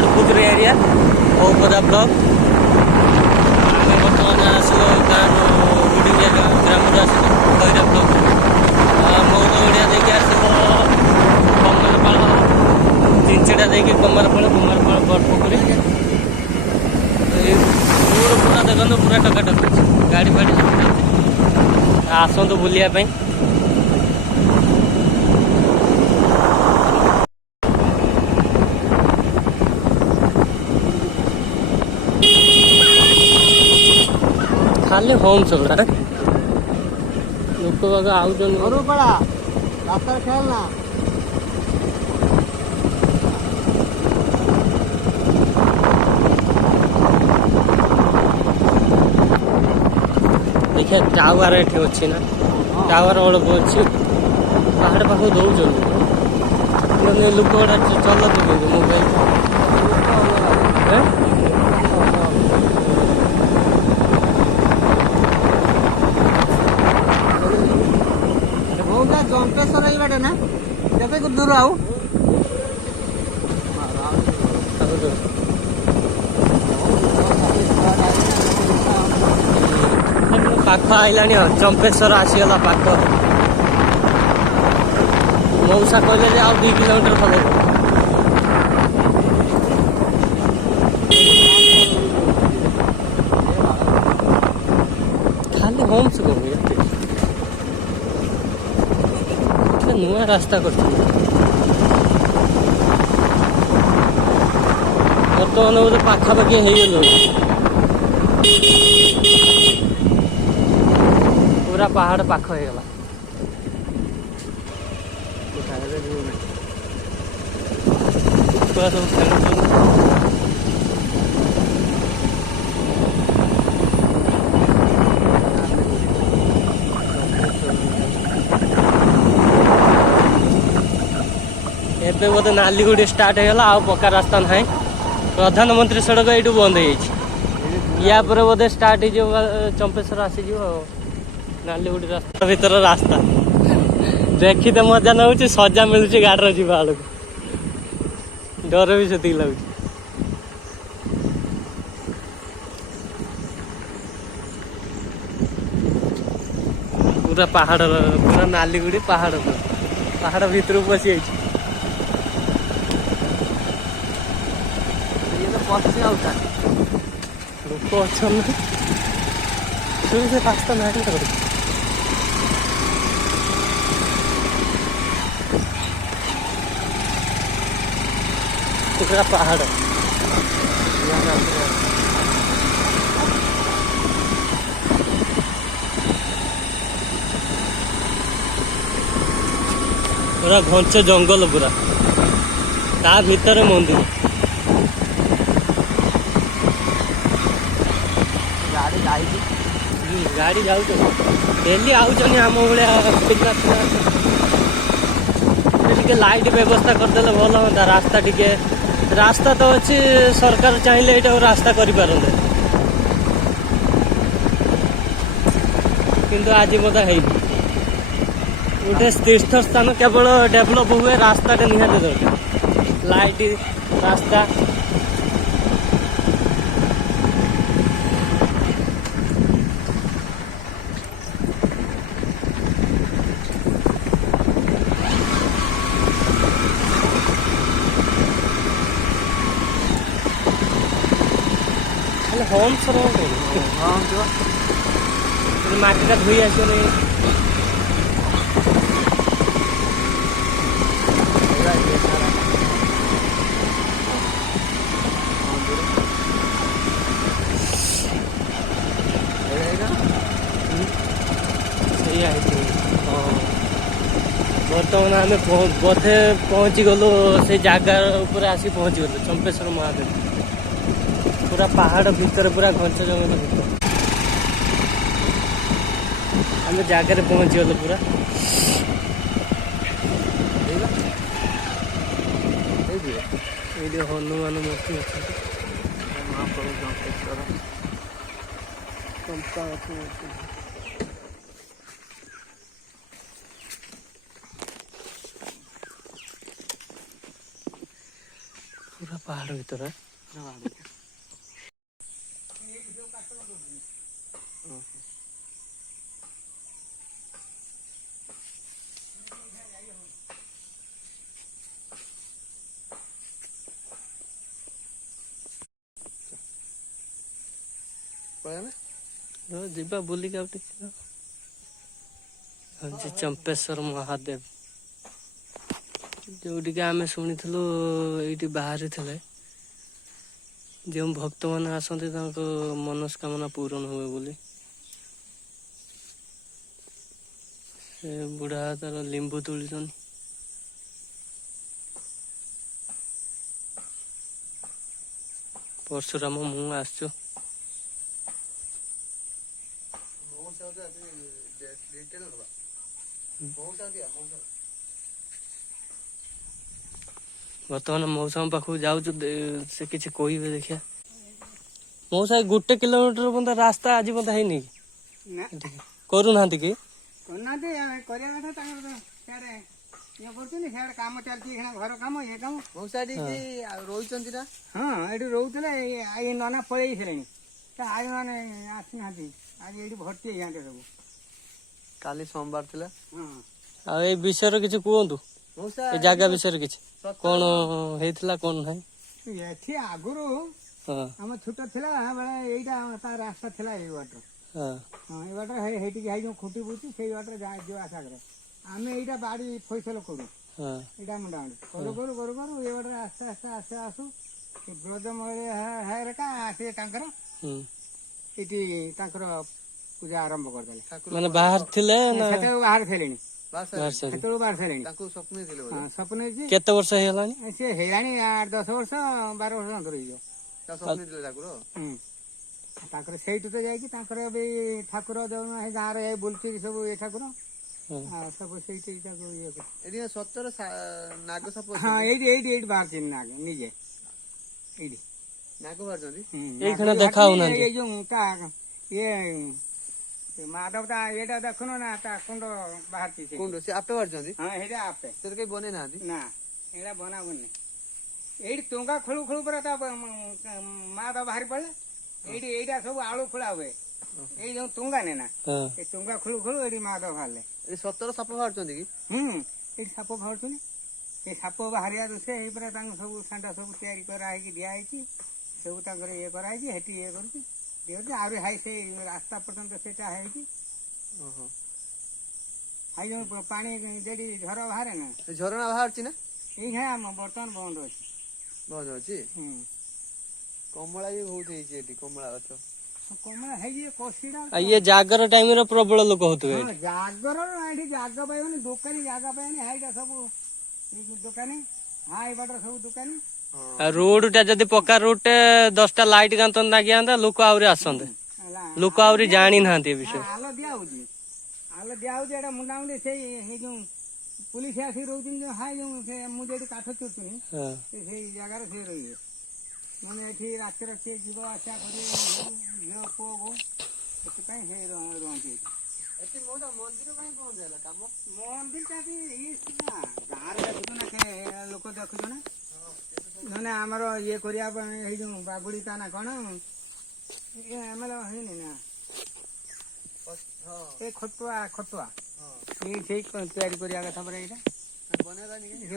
बड़पुकुर एरिया औपदा ब्लॉक आम बर्तमान आसल गाँव गुडिंग ग्राम खैरा ब्लॉक मौद ओडिया देखिए आसल कमरपाल चिंचड़ा देखिए कमरपाल बड़पुकुर पूरा देखो पूरा टकाटक गाड़ी फाड़ी सब आसतु बुलाया खाली होम चल रहा है लोक बाग खेलना देखिए टावर एठी अच्छी ना टावर अल्प अच्छी पहाड़ पाख दौन लोक गुड़ा चलते मोबाइल जंपेश्वर ये बाटे ना केते दूर आउ पाख आईला चंपेश्वर आसीगला पाख मौसा कहले आउ 2 किलोमीटर खंडे खाली होम से नुआ रास्ता कर बर्तमान बोधे पाखापाखि हो पूरा पहाड़ पाख हो गला सब खेल ଏବେ ବୋଧେ ନାଲିଗୁଡ଼ି ଷ୍ଟାର୍ଟ ହେଇଗଲା ଆଉ ପକ୍କା ରାସ୍ତା ନାହିଁ ପ୍ରଧାନମନ୍ତ୍ରୀ ସଡ଼କ ଏଇଠୁ ବନ୍ଦ ହେଇଯାଇଛି ୟା ପରେ ବୋଧେ ଷ୍ଟାର୍ଟ ହେଇଯିବ ଚମ୍ପେଶ୍ୱର ଆସିଯିବ ଆଉ ନାଲିଗୁଡ଼ି ରାସ୍ତା ଭିତର ରାସ୍ତା ଦେଖିତେ ମଜା ନେଉଛି ସଜା ମିଳୁଛି ଗାଡ଼ିରେ ଯିବା ବେଳକୁ ଡର ବି ସେତିକି ଲାଗୁଛି ପୁରା ପାହାଡ଼ର ପୁରା ନାଲିଗୁଡ଼ି ପାହାଡ଼ ଭିତରକୁ ପଶି ଯାଇଛି पक्षी आता लोक अच्छा से रास्ता ना पूरा पहाड़ पूरा घंच जंगल पूरा ता भीतर मंदिर गाड़ी जाऊ डेली आम भाया पिला लाइट व्यवस्था करदे भल हाँ रास्ता तो अच्छी सरकार चाहिए ये रास्ता करें किंतु आज मत है गोटे तीर्थ स्थान केवल डेभलप हुए रास्ता निहाती दरकार लाइट रास्ता होम सर माटीटा धोई आस बर्तमान आम बोधे पहुँची गलु से जगार ऊपर आसी पहुँची गलु चंपेश्वर महादेव पूरा पहाड़ भीतर पूरा घंच जंगल भीतर आम जगार पहुँची गलु पूरा ये हनुमान मूर्ति अच्छा महाप्रभु चंपेश्वर पूरा पहाड़ भीतर है। ଯିବା ବୁଲିକି ଆଉ ଟିକେ ହଉଛି ଚମ୍ପେଶ୍ୱର ମହାଦେବ, ଯୋଉଠିକି ଆମେ ଶୁଣିଥିଲୁ ଏଇଠି ବାହାରିଥିଲେ ଯେଉଁ ଭକ୍ତମାନେ ଆସନ୍ତି ତାଙ୍କ ମନସ୍କାମନା ପୂରଣ ହୁଏ ବୋଲି। ସେ ବୁଢା ତାର ଲିମ୍ବୁ ତୁଳିଛନ୍ତି। ପରଶୁରାମ ମୁଁ ଆସିଛୁ। ବର୍ତ୍ତମାନ ମଉସାଙ୍କ ପାଖକୁ ଯାଉଛୁ, ସେ କିଛି କହିବେ ଦେଖିଆ। ମଉସା 1 କିଲୋମିଟର ପର୍ଯ୍ୟନ୍ତ ରାସ୍ତା ଆଜି ପର୍ଯ୍ୟନ୍ତ ହେଇନି କି? କରୁନାହାନ୍ତି କି? କାମ ଚାଲିଛି ଘର କାମ ଇଏ କାମ। ମଉସା ରହୁଛନ୍ତି ନା? ହଁ ଏଠି ରହୁଥିଲେ, ଏଇ ନନା ପଳେଇ ସାରିଲେଣି। ଆଇ ମାନେ ଆସିନାହାନ୍ତି, ଆଜି ଏଇଠି ଭର୍ତ୍ତି ହେଇଯାଆନ୍ତେ ସବୁ। କାଲି ସୋମବାର ଥିଲା। ଆଉ ଏଇ ବିଷୟରେ କିଛି କୁହନ୍ତୁ, ଏ ଜାଗା ବିଷୟରେ କିଛି କଣ ହେଇଥିଲା କଣ ନାହିଁ? ଏଠି ଆଗରୁ ଆମ ଛୋଟ ଥିଲା ବେଳେ ଏଇଟା ତା ରାସ୍ତା ଥିଲା ଏଇ ବାଟ। ଏଇ ବାଟ ହେଇଠିକି ହେଇ ଯୋଉ ଖୁଣ୍ଟି ବୁଛି ସେଇ ବାଟରେ ଯିବା ଆଶା କରେ। ଆମେ ଏଇଟା ବାଡି ଫଇସଲ କରୁ, ଏଇଟା ମୁଣ୍ଡାମୁଣ୍ଡି କରୁ କରୁ କରୁ କରୁ ଏ ବାଟରେ ଆସ୍ତେ ଆସ୍ତେ ଆସ୍ତେ ଆସୁ ବ୍ରଜ ହେରେକା ସେ ତାଙ୍କର ଏଠି ତାଙ୍କର ପୂଜା ଆରମ୍ଭ କରିଦେଲେ। ମାନେ ବାହାର ଥିଲେ ନା ସେତେବେଳକୁ ବାହାର ଥିଲେଣି? ସେତେବେଳକୁ ବାହାର ଥିଲେଣି। ସ୍ୱପ୍ନ ହେଇଛି। କେତେ ବର୍ଷ ହେଇଗଲାଣି? ସେ ହେଇଲାଣି 8-10 ବର୍ଷ 12 ବର୍ଷ ଅନ୍ତର ହେଇଯିବ। ତାଙ୍କର ସେଇଠୁ ତ ଯାଇକି ତାଙ୍କର ଏବେ ଠାକୁର ଯୋଉ ଗାଁର ଏ ବୁଲୁଛି ସବୁ ଏ ଠାକୁର ସବୁ ସେଇଠି ତାକୁ ଇଏ ଏଠି ସତର ନାଗ ସାପ। ହଁ ଏଇଠି ଏଇଠି ଏଇଠି ବାହାରିଛି ନାଗ ନିଜେ ଏଇଠି ନାଗ ବାହାରିଛନ୍ତି। ଏଇখানে ଦେଖା ହଉନାହାନ୍ତି। ଏଇ ଯୋଉ ତା ଇଏ ମାଧବ ତା ଏଇଟା ଦେଖୁନ ନା ତା କୁଣ୍ଡ ବାହାରିଛି। କୁଣ୍ଡ ସେ ଆପେ ବାହାରିଛନ୍ତି? ହଁ ସେଇଟା ଆପେ, ସେ କେହି ବନେଇ ନାହାନ୍ତି ନା ଏଇଟା ବନାବୁନି। ଏଇଠି ତୁଙ୍ଗା ଖୋଳୁ ଖୋଳୁ ପରେ ତା ମାଧବ ବାହାରି ପଡିଲେ। ଏଇଠି ଏଇଟା ସବୁ ଆଳୁ ଖୋଳା ହୁଏ, ଏଇ ଯୋଉ ତୁଙ୍ଗା ନେ ନା ଏ ତୁଙ୍ଗା ଖୋଳୁ ଖୋଳୁ ଏଇଠି ମାଧବ ବାହାରିଲେ। ଏଠି ସତର ସାପ ବାହାରୁଛନ୍ତି କି? ଏଇଠି ସାପ ବାହାରୁଛନ୍ତି। ସେ ସାପ ବାହାରିବାରୁ ସେ ଏଇପରେ ତାଙ୍କୁ ସବୁ ଷାଣ୍ଢ ସବୁ ତିଆରି କରାହେଇକି ଦିଆହେଇଛି, ସବୁ ତାଙ୍କର ଇଏ କରାହେଇଛି। ସେଠି ଇଏ କରୁଛି ଦିଅନ୍ତି ଆହୁରି ହାଇ ସେଇ ରାସ୍ତା ପର୍ଯ୍ୟନ୍ତ ସେଇଟା ହେଇଛି। ହାଇ ଯୋଉ ପାଣି ଯେଠି ଝର ବାହାରେ ନା, ଝରଣା ବାହାରୁଛି ନା? ଏଇখানে ଆମ ବର୍ତ୍ତମାନ ବନ୍ଦ ଅଛି। ବନ୍ଦ ଅଛି। କମଳା ବି ବହୁତ ହେଇଛି ଏଠି, କମଳା ଗଛ କମଳା ହେଇଛି କଷିଟା। ଇଏ ଜାଗର ଟାଇମରେ ପ୍ରବଳ ଲୋକ ହଉଥିବେ। ଜାଗର ଏଠି ଜାଗା ପାଇବନି, ଦୋକାନୀ ଜାଗା ପାଇବନି। ହାଇଟା ସବୁ ଦୋକାନୀ, ଏଇ ବାଟରେ ସବୁ ଦୋକାନୀ। ରୋଡ ଟା ଯଦି ପକ୍କା ରୋଡ ଟେ 10ଟା ଲାଇଟ କାନ୍ଥ ଲାଗିଯାନ୍ତା ଲୋକ ଆହୁରି ଆସନ୍ତେ। ଲୋକ ଆହୁରି ଜାଣି ନାହାନ୍ତି ଏ ବିଷୟ। ଆଲ ଦିଆ ହଉଛି ଏଇଟା ମୁଣ୍ଡାମୁଣ୍ଡି ସେଇ ଯୋଉ ପୁଲିସ ଆସିକି ରହୁଛନ୍ତି ଯୋଉ ହାଇ ଯୋଉ ମୁଁ ଯୋଉଠି କାଠ ଚୁରୁଥିଲି ସେଇ ଜାଗାରେ ସେ ରହିବେ। ମାନେ ଏଠି ରାତିରେ କିଏ ଯିବ ଆସିବା କରିବେ, ଝିଅ ପୁଅ ବୋଉ, ସେଥିପାଇଁ ସେ ରୁହନ୍ତି ଏଠି। ମନ୍ଦିର ପାଇଁ ବନ୍ଦ ହେଲା କାମ? ମନ୍ଦିରଟା ବି ଗାଁରେ ଦେଖୁଛୁ ନା, ଲୋକ ଦେଖୁଛୁ ନା ମାନେ ଆମର ଇଏ କରିବା ପାଇଁ ଏଇ ଯୋଉ ବାବୁଡି ତା ନା କଣ ଏମଏଲ ହେଇନି ନା ଏ ଖଟୁଆ ସେଇ ତିଆରି କରିବା କଥା ପରେ ଏଇଟା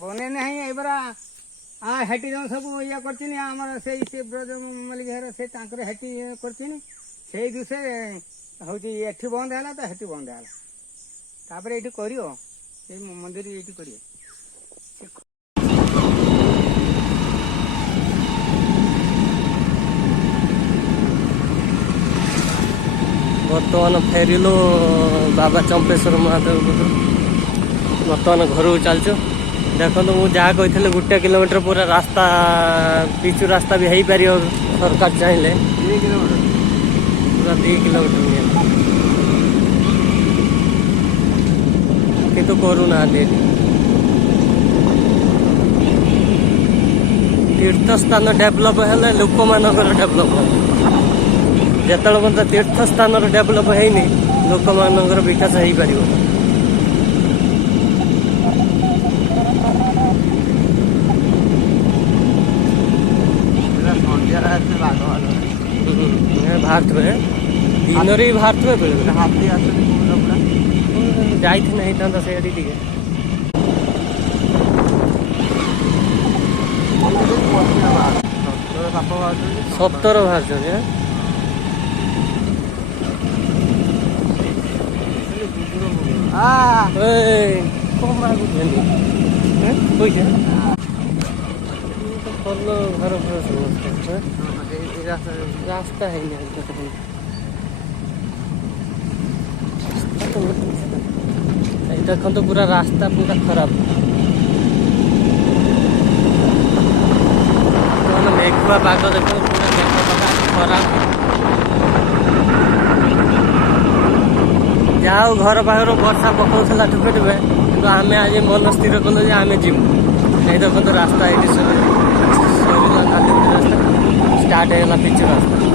ବନେଇ ନାହିଁ। ଏଇପରା ହେଠି ଯୋଉ ସବୁ ଇଏ କରିଥିନି ଆମର ସେଇ ସେ ବ୍ରଜ ମଲ୍ଲିକ ଘର ସେ ତାଙ୍କର ହେଠି ଇଏ କରିଥିନି, ସେଇ ଦୃଶ୍ୟ ହଉଛି ଏଠି ବନ୍ଦ ହେଲା ତ ହେଠି ବନ୍ଦ ହେଲା। ତାପରେ ଏଇଠି କରିବ, ଏଇ ମନ୍ଦିର ଏଇଠି କରିବ। ବର୍ତ୍ତମାନ ଫେରିଲୁ ବାବା ଚମ୍ପେଶ୍ୱର ମହାଦେବ କତିରୁ। ବର୍ତ୍ତମାନ ଘରକୁ ଚାଲିଛୁ। ଦେଖନ୍ତୁ ମୁଁ ଯାହା କହିଥିଲି 1 କିଲୋମିଟର ପୁରା ରାସ୍ତା ପିଚୁ ରାସ୍ତା ବି ହେଇପାରିବ ସରକାର ଚାହିଁଲେ। 2 କିଲୋମିଟର ପୁରା 2 କିଲୋମିଟର କିନ୍ତୁ କରୁନାହାନ୍ତି। ତୀର୍ଥ ସ୍ଥାନ ଡେଭଲପ ହେଲେ ଲୋକମାନଙ୍କର ଡେଭଲପ ହେବ। ଯେତେବେଳେ ପର୍ଯ୍ୟନ୍ତ ତୀର୍ଥ ସ୍ଥାନର ଡେଭଲପ ହେଇନି ଲୋକମାନଙ୍କର ବିକାଶ ହେଇପାରିବ। ବାହାରୁଥିବେ ଦିନରେ ବି ବାହାରୁଥିବେ ବେଳେ ବେଳେ ହାତୀ ଆସୁଛନ୍ତି କୋଉଟା ପୁରା ଯାଇଥିଲେ ହେଇଥାନ୍ତା ସେଇଆଡି ଟିକେ ସାପ ବାହାରୁଛନ୍ତି 17 ବାହାରୁଛନ୍ତି କଣ ମାଗୁଛନ୍ତି ପଇସା ଭଲ ଘର ଫର ସମସ୍ତେ ରାସ୍ତା ହେଇନି ଏଇ ଦେଖନ୍ତୁ ପୁରା ରାସ୍ତା ପୁରା ଖରାପ ମେଘୁଆ ପାଗ ଦେଖନ୍ତୁ ପୁରା ମେଘୁଆ ପାଗ ଖରାପ ଯାହା ହଉ ଘର ପାଖରୁ ବର୍ଷା ପକାଉଥିଲା ଠୁପେ ଠୁପେ କିନ୍ତୁ ଆମେ ଆଜି ମନ ସ୍ଥିର କଲୁ ଯେ ଆମେ ଯିବୁ ଏଇ ଦେଖନ୍ତୁ ରାସ୍ତା ଏଇଠି ସରିଲା ରାସ୍ତା ଷ୍ଟାର୍ଟ ହେଇଗଲା ପିଚୁ ରାସ୍ତା